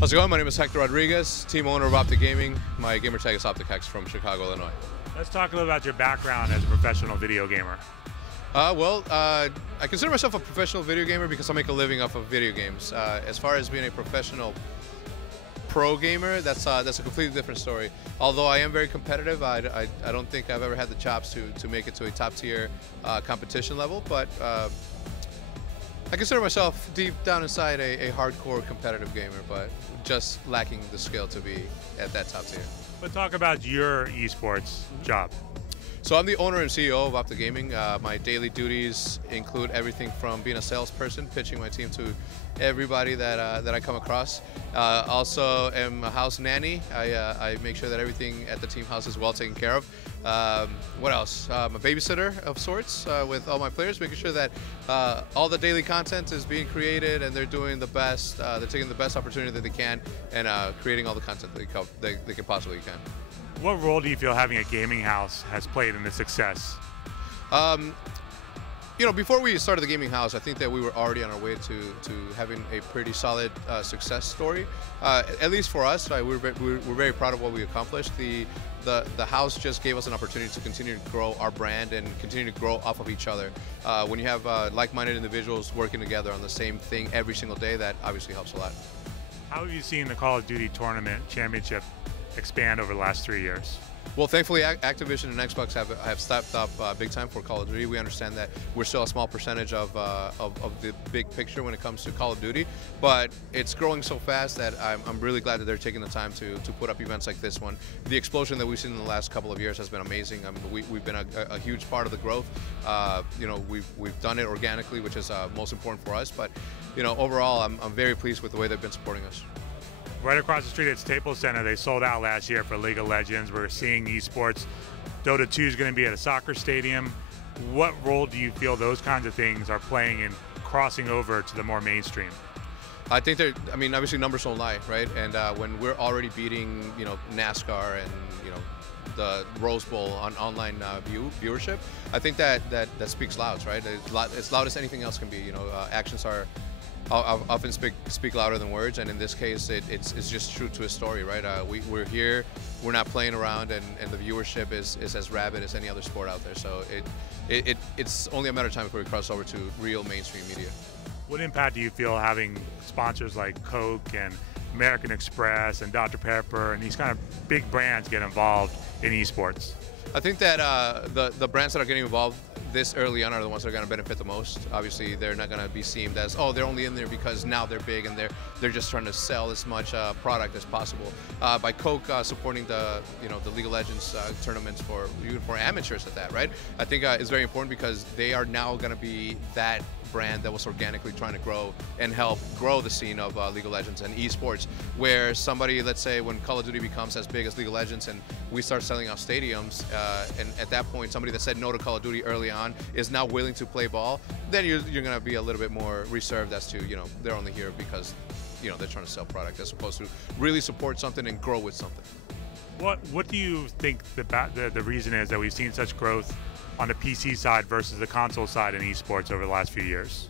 How's it going? My name is Hector Rodriguez, team owner of Optic Gaming. My gamer tag is Optic Hex from Chicago, Illinois. Let's talk a little about your background as a professional video gamer. I consider myself a professional video gamer because I make a living off of video games. As far as being a professional pro gamer, that's a completely different story. Although I am very competitive, I don't think I've ever had the chops to make it to a top tier competition level, but I consider myself deep down inside a hardcore competitive gamer, but just lacking the skill to be at that top tier. But talk about your esports job. So I'm the owner and CEO of Optic Gaming. My daily duties include everything from being a salesperson, pitching my team to everybody that I come across. Also am a house nanny. I make sure that everything at the team house is well taken care of. What else? I'm a babysitter of sorts with all my players, making sure that all the daily content is being created and they're doing the best. They're taking the best opportunity that they can and creating all the content that they can possibly can. What role do you feel having a gaming house has played in the success? You know, before we started the gaming house, I think that we were already on our way to having a pretty solid success story. At least for us, we're very proud of what we accomplished. The house just gave us an opportunity to continue to grow our brand and continue to grow off of each other. When you have like-minded individuals working together on the same thing every single day, that obviously helps a lot. How have you seen the Call of Duty tournament championship expand over the last 3 years? Well, thankfully, Activision and Xbox have stepped up big time for Call of Duty. We understand that we're still a small percentage of the big picture when it comes to Call of Duty, but it's growing so fast that I'm really glad that they're taking the time to put up events like this one. The explosion that we've seen in the last couple of years has been amazing. We've been a huge part of the growth. You know, we've done it organically, which is most important for us. But you know, overall, I'm very pleased with the way they've been supporting us. Right across the street at Staples Center, they sold out last year for League of Legends. We're seeing esports. Dota 2 is going to be at a soccer stadium. What role do you feel those kinds of things are playing in crossing over to the more mainstream? I think I mean, obviously numbers don't lie, right? And when we're already beating, you know, NASCAR and, you know, the Rose Bowl on online viewership, I think that speaks loud, right? It's loud as anything else can be. You know, actions are often speak louder than words, and in this case, it's just true to a story, right? We're here, we're not playing around, and the viewership is as rabid as any other sport out there. So it's only a matter of time before we cross over to real mainstream media. What impact do you feel having sponsors like Coke and American Express and Dr. Pepper and these kind of big brands get involved in esports? I think that the brands that are getting involved this early on are the ones that are going to benefit the most. Obviously, they're not going to be seen as, oh, they're only in there because now they're big and they're just trying to sell as much product as possible. By Coke supporting the League of Legends tournaments even for amateurs at that, right? I think it's very important because they are now going to be that brand that was organically trying to grow and help grow the scene of League of Legends and esports, where somebody, let's say when Call of Duty becomes as big as League of Legends and we start selling out stadiums, and at that point somebody that said no to Call of Duty early on is now willing to play ball, then you're going to be a little bit more reserved as to, you know, they're only here because, you know, they're trying to sell product as opposed to really support something and grow with something. What do you think the reason is that we've seen such growth on the PC side versus the console side in esports over the last few years?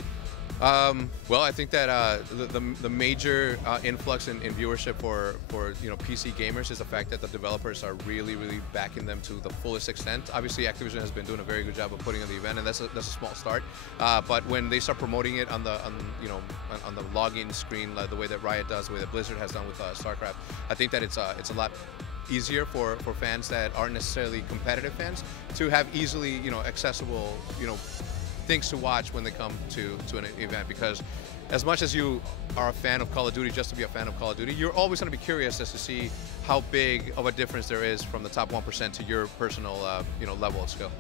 Well, I think that the major influx in viewership for PC gamers is the fact that the developers are really backing them to the fullest extent. Obviously, Activision has been doing a very good job of putting on the event, and that's a small start. But when they start promoting it on the login screen, the way that Riot does, the way that Blizzard has done with StarCraft, I think that it's a lot easier for fans that aren't necessarily competitive fans to have easily accessible things to watch when they come to an event. Because as much as you are a fan of Call of Duty just to be a fan of Call of Duty, you're always going to be curious as to see how big of a difference there is from the top 1% to your personal level of skill.